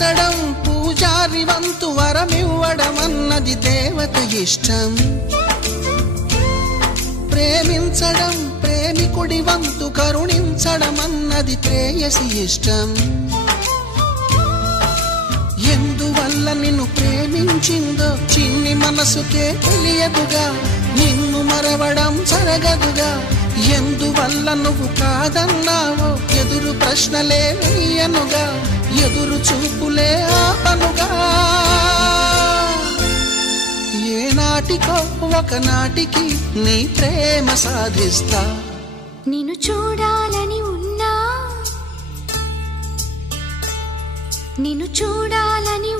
పూజించడం పూజారి వంతు వరమివ్వడం అన్నది దేవత ఇష్టం. ప్రేమించడం ప్రేమికుడి వంతు కరుణించడం అన్నది ప్రేయసి ఇష్టం. ఎందువల్ల నిన్ను ప్రేమించిందో చిన్ని మనసుకే తెలియదుగా, నిన్ను మరవడం జరగదుగా. ఎందువల్ల నువ్వు కాదన్నావో ఎదురు ప్రశ్నలే వేయనుగా, ఎదురు చూపులే ఆపనుగా. ఏనాటికో ఒకనాటికి నీ ప్రేమ సాధిస్తా. నిన్ను చూడాలని ఉన్నా, నిన్ను చూడాలని